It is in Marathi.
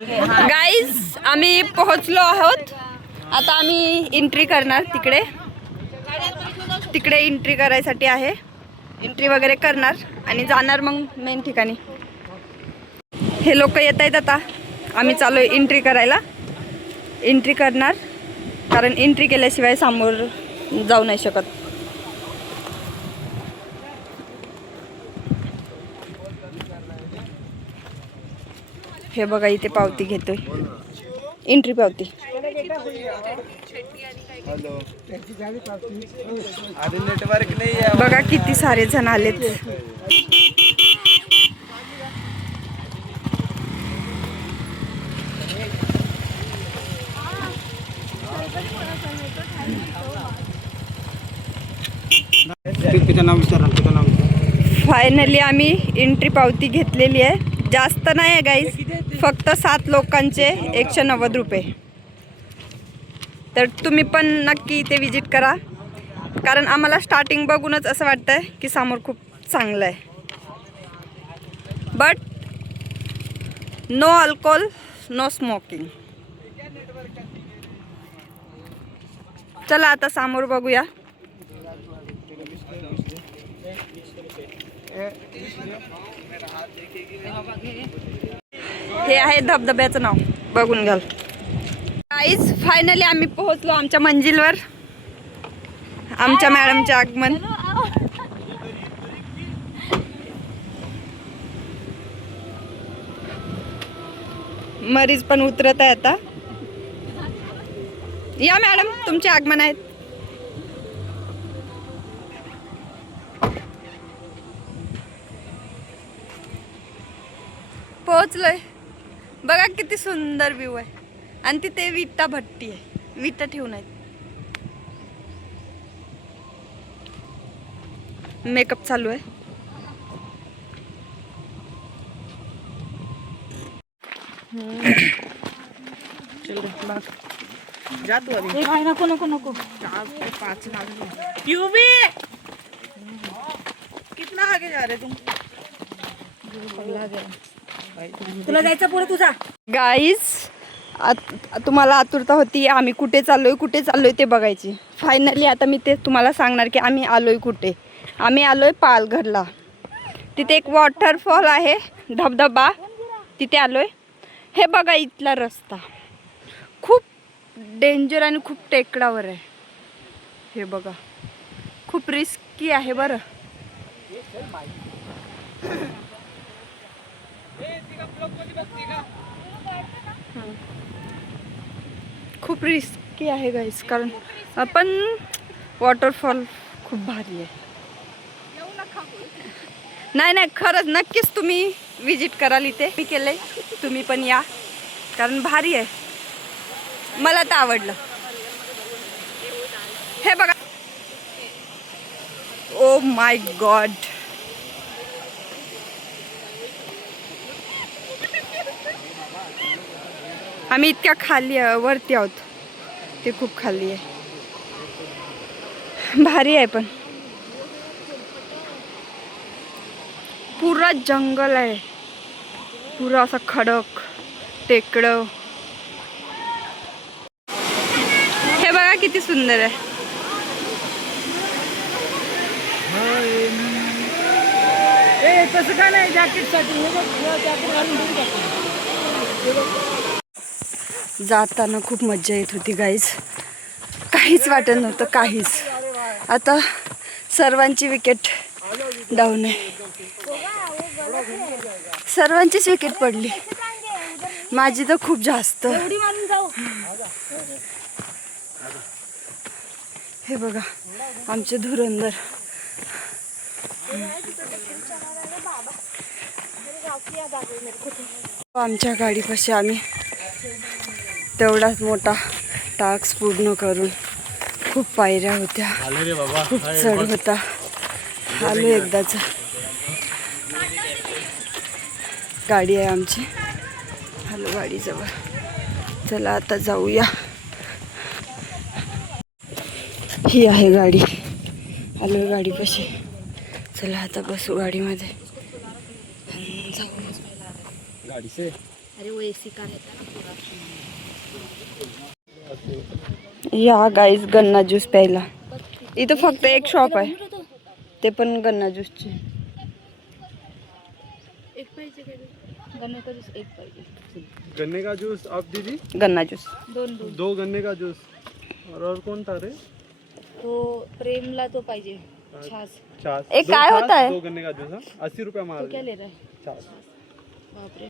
गाईज आम्ही पोहोचलो आहोत. आता आम्ही एंट्री करणार. तिकडे एंट्री करायसाठी आहे. एंट्री वगैरे करणार आणि जाणार मग मेन ठिकाणी. हे लोक येत आहेत. आता आम्ही चालू एंट्री करायला. एंट्री करणार कारण एंट्री केल्याशिवाय समोर जाऊ नाही शकत. हे बघा इथे पावती घेतोय. एंट्री पावती. नेटवर्क नाही आहे. बघा किती सारे जण आलेत. फायनली आम्ही एंट्री पावती घेतलेली आहे. जास्त नाही आहे गाईज, फक्त 7 लोकांचे 190 रुपये. तर तुम्ही पण नक्की इथे विजिट करा कारण आम्हाला स्टार्टिंग बघूनच असं वाटतंय की समोर खूप चांगलं आहे. But no alcohol, no smoking. चला आता समोर बघूया. हे आहे धबधब्याचं नाव, बघून घ्याल. गाईज फायनली आम्ही पोहोचलो आमच्या मंजिलवर. आमच्या मॅडमचे आगमन. मरीज पण उतरत आहे आता. या मॅडम, तुमचे आगमन आहेत. पोहोचलोय. बघा किती सुंदर व्ह्यू आहे. आणि तिथे विटा भट्टी आहे. विटा ठेवून आहेत. मेकअप चालू आहे. जा तू अभी. नको नको नको. 5 यूवी कितना आगे जा रहे तुम? तुला जायचं पुढे तुझा. गाईज तुम्हाला आतुरता होती आम्ही कुठे चाललोय ते बघायची. फायनली आता मी ते तुम्हाला सांगणार की आम्ही आलोय कुठे. आम्ही आलोय पालघरला. तिथे एक वॉटरफॉल आहे, धबधबा, तिथे आलोय. हे बघा इथला रस्ता खूप डेंजर आणि खूप टेकडावर आहे. हे बघा खूप रिस्की आहे बरं. खूप रिस्की आहे गाईस कारण आपण वॉटरफॉल खूप भारी आहे. नाही खरंच नक्कीच तुम्ही विजिट कराल इथे. मी केलंय, तुम्ही पण या कारण भारी आहे. मला तर आवडलं. हे बघा. Oh my God. आम्ही इतक्या खाली वरती आहोत. ते खूप खाली आहे. भारी आहे पण पुरा जंगल आहे. पुरा असा खडक टेकडं. हे बघा किती सुंदर आहे. तसं काय नाही. जॅकेटसाठी जाताना खूप मज्जा येत होती गाईज. काहीच वाटत नव्हतं काहीच. आता सर्वांची विकेट डाऊन आहे. सर्वांचीच विकेट पडली. माझी तर खूप जास्त. हे बघा आमचे धुरंधर. आमच्या गाडीपाशी आम्ही तेवढाच मोठा टास्क पूर्ण करून खूप पायऱ्या होत्या, खूप चढ होता. आलो एकदाच. गाडी आहे आमची. आलो गाडीजवळ. चला आता जाऊया. ही आहे गाडी. आलो गाडीपाशी. चला आता बसू गाडीमध्ये. जाऊ. गाड़ी से अरे वो एसी का रहता है ना पूरा। या गाईज गन्ना ज्यूस प्यायला. इथं फक्त एक शॉप आहे, ते पण गन्ना ज्यूसचे. एक पाहिजे का गन्ने का जूस? एक पाहिजे. गन्ने का जूस आप दीजिए. गन्ना ज्यूस. दोन दोन. 2 गन्ने का जूस. और कौन था रे? तो प्रेमला तो पाहिजे छाछ. छाछ. एक काय होता है? 2 गन्ने का जूस. 80 रुपया मार. क्या ले रहा है? छाछ. बापरे.